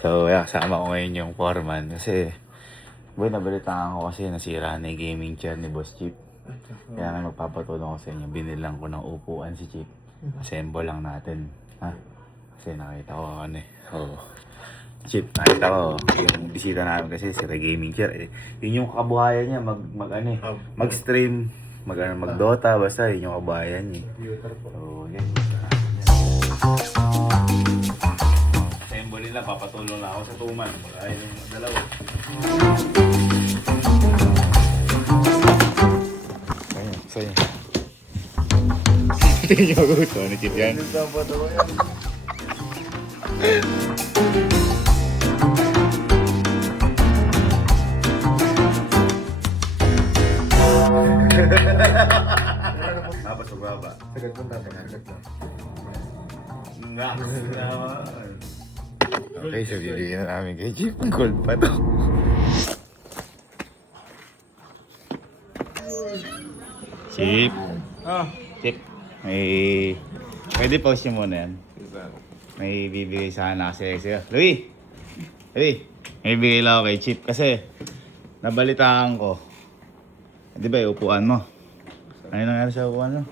So, yeah, kasama ko ngayon yung foreman kasi boy, nabalitaan ko kasi nasira na yung gaming chair ni Boss Chip. Kaya nga magpapatulong ko sa inyo. Binilang ko ng upuan si Chip. Assemble lang natin. Ha? Kasi nakita ko ano eh. So, Chip, nakita ko yung bisita namin kasi sira gaming chair. Eh, yun yung kabuhayan niya mag-stream, mag-Dota, basta yun yung kabuhayan niya. So, yan. Assemble nila, papatulong lang ako sa tuman. Ay, yung dalawa. Ayun, sa'yo. Tingin nyo gusto, ano Chip yan? Tapos magbaba. Sagad mo tatang, agad na. Nga. Okay, so bibigyan na namin kay Chip. Ang gold pa to. Chip. Chip. Pwede pause nyo muna yan. May bibigay sana kasi sa'yo. Louie! May bibigay lang ako kay Chip kasi nabalitaan ko. Di ba yung upuan mo? Ano nangyari sa upuan mo?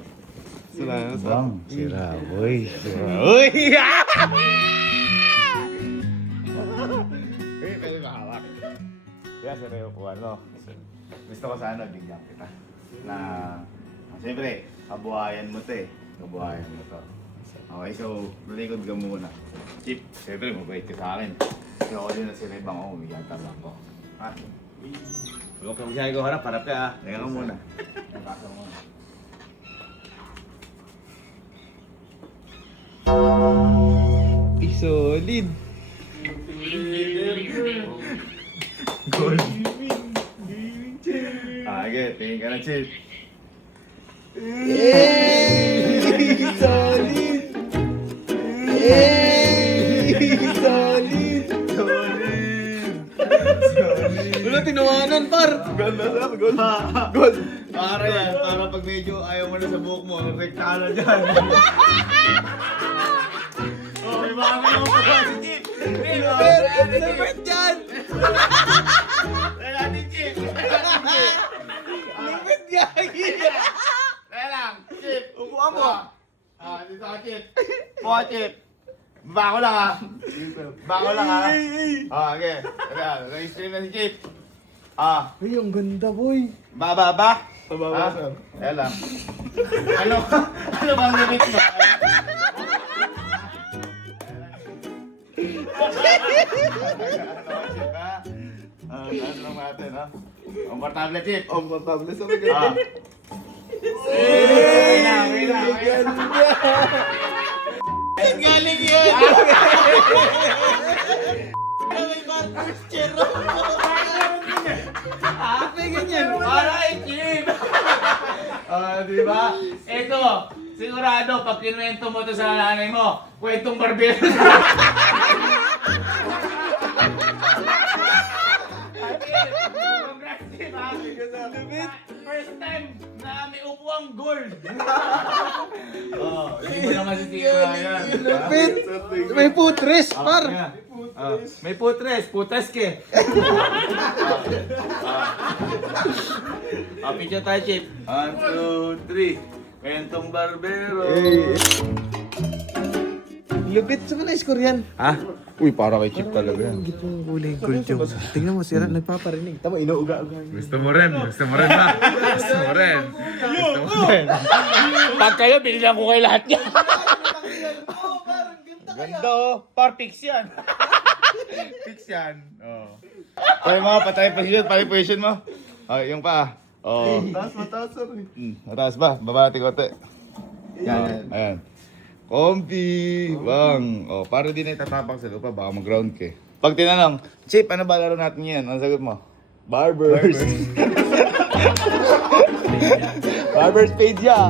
Sira, boy. Uy! Pwede ba hawak? Kaya sira yung upuan mo. Gusto ko sana bigyan kita. Na, siyempre, kabuhayan mo to eh. Kabuhayan mo to. Okay, so, malikod ka muna. Chip, siyempre, mabait ka sa akin. Kasi ako din na sila ibang ako, umiyata lang ko. Ha? Huwag ka masyari ko harap ka ha. Teka ka muna. Napasa muna. Solid! Gold. Okay, tingin ka na, Chip. Solid! Solid! Wala tinawanan, par! Gold! Para yan, para pag medyo ayaw mo na sa buhok mo, rekta ka na dyan. Oh, may mga may mga pa si Chip! Lapit yan! Kaya natin, Chip! Lapit gagi! Kaya lang, Chip! Upuan mo! Dito ka, Chip! Upuan, Chip! Bako lang ha! Bako lang ha! Okay. Kaya, nag-stream na si Chip! Ay, ang ganda, boy! Baba ba? Bababa, sir. Kaya lang. Ano bang limit mo? Ano lang natin, ha? Komportable, Chip. Komportable sa mga Ah. Okay na. Galing yun! May barber's chair may ganyan? Alright, Chip! Di ba? Ito, sigurado, pag kinuwento mo to sa nanay mo, kwentong barbero. Congrats, Chip, ha? First time na may upuang gold. Hindi mo naman si Tira yan. Lapit! May putres, par! May putres ke. Picture tayo, Chip. 1, 2, 3. Kwentong barbero. Lupit, saan ka na-score yan? Ha? Uy, para kay Chip talaga yan. Gitong kulay gold yung... Tingnan mo, sira, nagpaparinig. Tama, inuuga-uga. Gusto mo rin ba? Gusto mo rin. Pag kayo, binilang ko kay lahat yan. Ganda oh. Fix yan. Fix yan. Oh. Kaya mga patay position mo. Yung pa. Oh. Mataas, sir. Mataas ba? Babati ko te. Yan. Ayan. Comfy. Bang. Oh, para di na itatapak sa lupa. Baka mag-ground ka. Pag tinanong, Chip, ano ba laro natin yan? Ano sagot mo? Barbers. Barbers page ya.